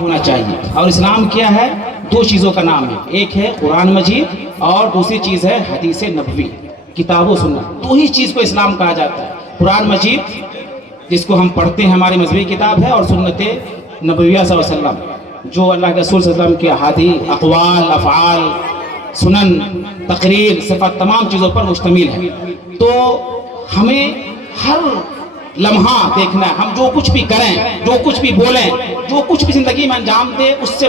ہونا چاہیے. اور اسلام کیا ہے؟ دو چیزوں کا نام ہے. ایک ہے قرآن مجید اور دوسری چیز ہے حدیث نبوی، کتاب و سنت. دو ہی چیز کو اسلام کہا جاتا ہے. قرآن مجید جس کو ہم پڑھتے ہیں ہماری مذہبی کتاب ہے، اور سنت نبویہ صلی اللہ علیہ وسلم جو اللہ کے رسول صلی اللہ علیہ وسلم کے احادیث، اقوال، افعال، سنن، تقریر، صفات، تمام چیزوں پر مشتمل ہے. تو ہمیں ہر لمحہ دیکھنا ہے، ہم جو کچھ بھی کریں، جو کچھ بھی بولیں، جو کچھ بھی زندگی میں انجام دیں، اس سے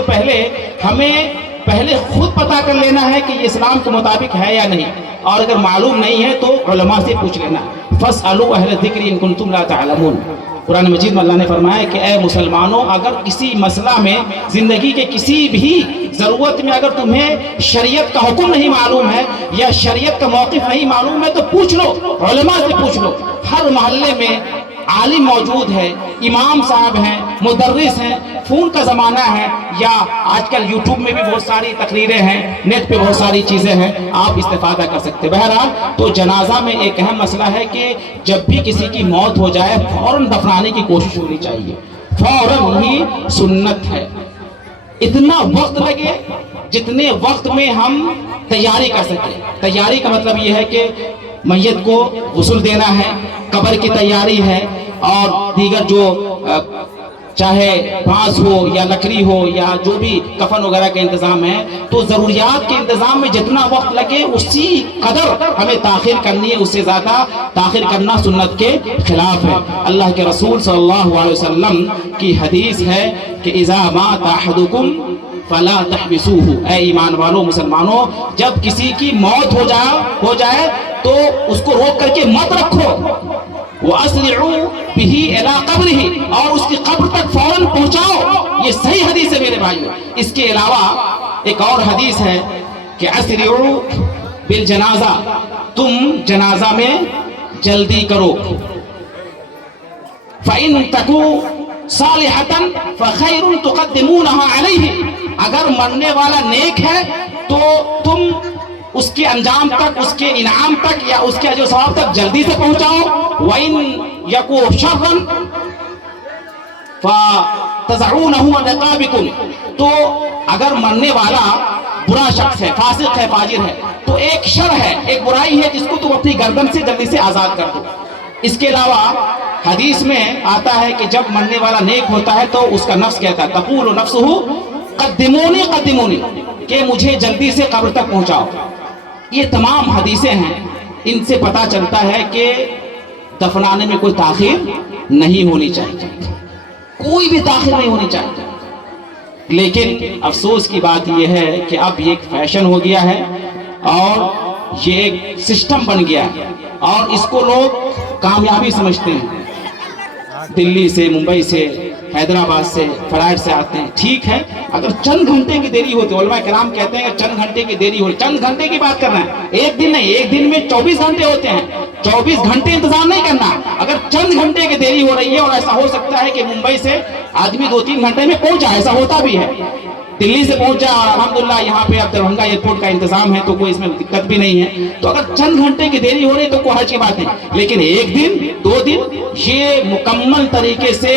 ہمیں پہلے خود پتہ کر لینا ہے کہ یہ اسلام کے مطابق ہے یا نہیں. اور اگر معلوم نہیں ہے تو علماء سے پوچھ لینا. فَاسْأَلُوا أَهْلَ الذِّكْرِ إِن كُنتُمْ لَا تَعْلَمُونَ. قرآن مجید میں اللہ نے فرمایا کہ اے مسلمانوں، اگر کسی مسئلہ میں، زندگی کے کسی بھی ضرورت میں اگر تمہیں شریعت کا حکم نہیں معلوم ہے یا شریعت کا موقف نہیں معلوم ہے تو پوچھ لو، علماء سے پوچھ لو. ہر محلے میں عالم موجود ہے، امام صاحب ہیں، مدرس ہیں. فون کا زمانہ ہے، یا آج کل یوٹیوب میں بھی بہت ساری تقریریں ہیں، نیٹ پہ بہت ساری چیزیں ہیں، آپ استفادہ کر سکتے. بہرحال تو جنازہ میں ایک اہم مسئلہ ہے کہ جب بھی کسی کی موت ہو جائے فوراً دفنانے کی کوشش ہونی چاہیے. فوراً ہی سنت ہے. اتنا وقت لگے جتنے وقت میں ہم تیاری کر سکیں. تیاری کا مطلب یہ ہے کہ میت کو غسل دینا ہے، قبر کی تیاری ہے، اور دیگر جو چاہے بانس ہو یا لکڑی ہو یا جو بھی کفن وغیرہ کا انتظام ہے. تو ضروریات کے انتظام میں جتنا وقت لگے اسی قدر ہمیں تاخیر کرنی ہے. اس سے زیادہ تاخیر کرنا سنت کے خلاف ہے. اللہ کے رسول صلی اللہ علیہ وسلم کی حدیث ہے کہ اذا مات احدکم فلا تحبسوه. اے ایمان والو، مسلمانوں، جب کسی کی موت ہو جائے تو اس کو روک کر کے مت رکھو. وَأَسْرِعُوا بِهِ إِلَىٰ قَبْرِهِ. اور اس کی قبر تک فوراً پہنچاؤ. یہ صحیح حدیث ہے میرے بھائیو. اس کے علاوہ ایک اور حدیث ہے کہ أَسْرِعُوا بِالْجَنَازَةِ. تم جنازہ میں جلدی کرو. فَإِن تَكُوا صَالِحَةً فَخَيْرٌ تُقَدِّمُونَهَا عَلَيْهِ. اگر مرنے والا نیک ہے تو تم اس کے انجام تک، اس کے انعام تک یا اس کے اجر و ثواب تک جلدی سے پہنچاؤ. وَإِن يَكُوا شَرًّا فَتَزَعُونَهُ عَنْ رِقَابِكُمْ. تو اگر مرنے والا برا شخص ہے، فاسق ہے، فاجر ہے، تو ایک شر ہے، ایک برائی ہے جس کو تم اپنی گردن سے جلدی سے آزاد کر دو. اس کے علاوہ حدیث میں آتا ہے کہ جب مرنے والا نیک ہوتا ہے تو اس کا نفس کہتا ہے تقول نفسہ قدمونی قدمونی، کہ مجھے جلدی سے قبر تک پہنچاؤ. یہ تمام حدیثیں ہیں. ان سے پتہ چلتا ہے کہ دفنانے میں کوئی تاخیر نہیں ہونی چاہیے، کوئی بھی تاخیر نہیں ہونی چاہیے. لیکن افسوس کی بات یہ ہے کہ اب یہ ایک فیشن ہو گیا ہے اور یہ ایک سسٹم بن گیا ہے، اور اس کو لوگ کامیابی سمجھتے ہیں. دلی سے، ممبئی سے، حیدرآباد سے فلائٹ سے آتے ہیں. ٹھیک ہے، اگر چند گھنٹے کی دیری ہوتی ہے، علماء کرام کہتے ہیں کہ چند گھنٹے کی دیری ہو، چند گھنٹے کی بات کرنا ہے، ایک دن نہیں. ایک دن میں 24 گھنٹے ہوتے ہیں، 24 گھنٹے انتظار نہیں کرنا. اگر چند گھنٹے کی دیری ہو رہی ہے، اور ایسا ہو سکتا ہے کہ ممبئی سے آدمی 2-3 گھنٹے میں پہنچا، ایسا ہوتا بھی ہے. دلی سے پہنچا، الحمدللہ یہاں پہ اب دربھنگا ایئرپورٹ کا انتظام ہے تو کوئی اس میں دقت بھی نہیں ہے. تو اگر چند گھنٹے کی دیری ہو رہی ہے تو کوئی حرج کی بات نہیں. لیکن ایک دن، 2 دن، یہ مکمل طریقے سے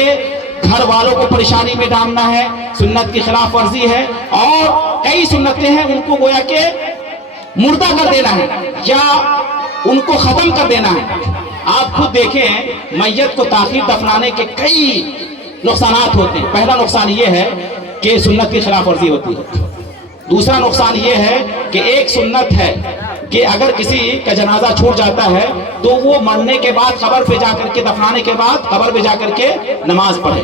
گھر والوں کو پریشانی میں ڈالنا ہے، سنت کی خلاف ورزی ہے. اور کئی سنتیں ہیں ان کو گویا کہ مردہ کر دینا ہے یا ان کو ختم کر دینا ہے. آپ خود دیکھیں، میت کو تاخیر دفنانے کے کئی نقصانات ہوتے ہیں. پہلا نقصان یہ ہے کہ سنت کی خلاف ورزی ہوتی ہے. دوسرا نقصان یہ ہے کہ ایک سنت ہے کہ اگر کسی کا جنازہ چھوٹ جاتا ہے تو وہ مرنے کے بعد قبر پہ جا کر کے، دفنانے کے بعد قبر پہ جا کر کے نماز پڑھے.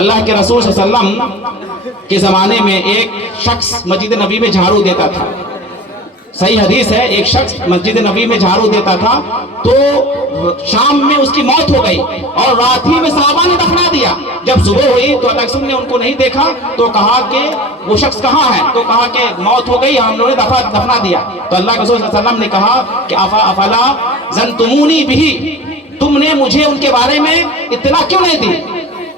اللہ کے رسول صلی اللہ علیہ وسلم کے زمانے میں ایک شخص مسجد نبی میں جھاڑو دیتا تھا. صحیح حدیث ہے، ایک شخص مسجد نبی میں جھاڑو دیتا تھا تو شام میں اس کی موت ہو گئی اور رات ہی میں صحابہ نے دفنا دیا. جب صبح ہوئی تو اللہ کے رسول نے ان کو نہیں دیکھا تو کہا کہ وہ شخص کہاں ہے؟ تو کہا کہ موت ہو گئی، ہم لوگوں نے دفنا دیا. تو اللہ کے رسول صلی اللہ علیہ وسلم نے کہا کہ افلا ظننتمونی بہ، تم نے مجھے ان کے بارے میں اطلاع کیوں نہیں دی؟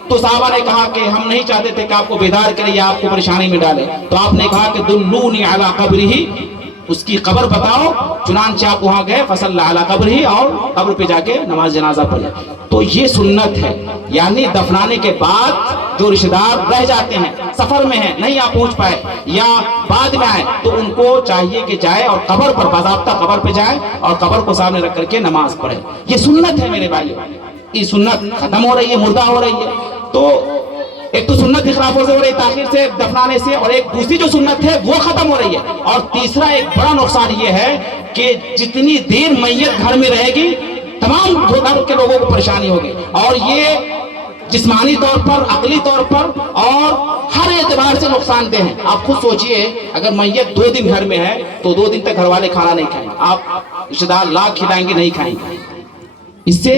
تو صحابہ نے کہا کہ ہم نہیں چاہتے تھے کہ آپ کو بیدار کرے یا آپ کو پریشانی میں ڈالے. تو آپ نے کہا کہ دلونی علی قبرہ اس کی قبر بتاؤ. چنانچہ آپ وہاں گئے فصلی علی قبر ہی, اور قبر پہ جا کے نماز جنازہ پڑھے. تو یہ سنت ہے, یعنی دفنانے کے بعد جو رشتہ دار رہ جاتے ہیں, سفر میں ہیں, نہیں آپ پہنچ پائے یا بعد میں آئے, تو ان کو چاہیے کہ جائے اور قبر پر باضابطہ قبر پہ جائے اور قبر کو سامنے رکھ کر کے نماز پڑھے. یہ سنت ہے میرے بھائیو. یہ سنت ختم ہو رہی ہے, مردہ ہو رہی ہے. تو ایک تو سنت اخلافوں سے ہو رہی ہے, تاخیر سے دفنانے سے, اور ایک دوسری جو سنت ہے وہ ختم ہو رہی ہے. اور تیسرا ایک بڑا نقصان یہ ہے کہ جتنی دیر میت گھر میں رہے گی تمام گھر کے لوگوں کو پریشانی ہوگی, اور یہ جسمانی طور پر, عقلی طور پر اور ہر اعتبار سے نقصان دہ ہے. آپ خود سوچئے, اگر میت 2 دن گھر میں ہے تو 2 دن تک گھر والے کھانا نہیں کھائیں, آپ رشتہ دار لاکھ کھلائیں گے نہیں کھائیں گے. اس سے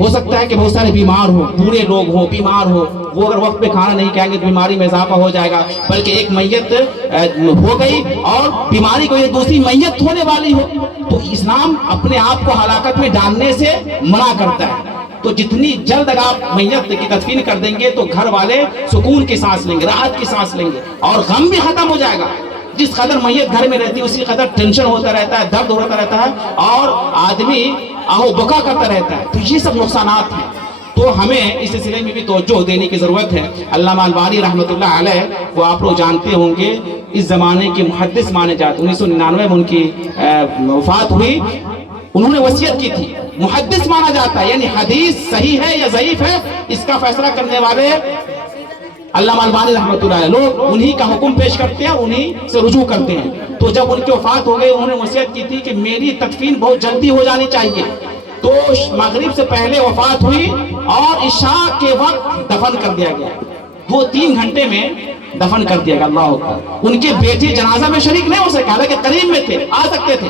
ہو سکتا ہے کہ بہت سارے بیمار ہو, بوڑھے لوگ ہوں, بیمار ہو, وہ اگر وقت پہ کھانا نہیں کھائیں گے تو بیماری میں اضافہ ہو جائے گا. بلکہ ایک میت ہو گئی اور بیماری کو ایک دوسری میت ہونے والی ہو, تو اسلام اپنے آپ کو ہلاکت میں ڈالنے سے منع کرتا ہے. تو جتنی جلد اگر آپ میت کی تدفین کر دیں گے تو گھر والے سکون کی سانس لیں گے, راحت کی سانس لیں گے, اور غم بھی ختم ہو جائے گا. جس قدر میت گھر میں رہتی ہے اسی قدر ٹینشن ہوتا رہتا ہے, درد ہوتا رہتا ہے, اور آدمی آہو بکا کرتا رہتا ہے. تو یہ سب نقصانات ہیں. تو ہمیں اس سلسلے میں بھی توجہ دینے کی ضرورت ہے. علامہ البانی رحمۃ اللہ علیہ, وہ آپ لوگ جانتے ہوں گے, اس زمانے کے محدث مانے جاتے. 1999 میں ان کی وفات ہوئی. انہوں نے وصیت کی تھی, محدث مانا جاتا ہے, یعنی حدیث صحیح ہے یا ضعیف ہے اس کا فیصلہ کرنے والے علامہ البانی رحمۃ اللہ علیہ. لوگ انہی کا حکم پیش کرتے ہیں, انہی سے رجوع کرتے ہیں. تو جب ان کی وفات ہو گئی, انہوں نے وصیت کی تھی کہ میری تدفین بہت جلدی ہو جانی چاہیے. تو مغرب سے پہلے وفات ہوئی اور عشاء کے وقت دفن کر دیا گیا. 2-3 گھنٹے میں دفن کر دیا گیا. اللہ اکبر. ان کے بیٹے جنازہ میں شریک نہیں ہو سکے, حالانکہ قریب میں تھے, آ سکتے تھے,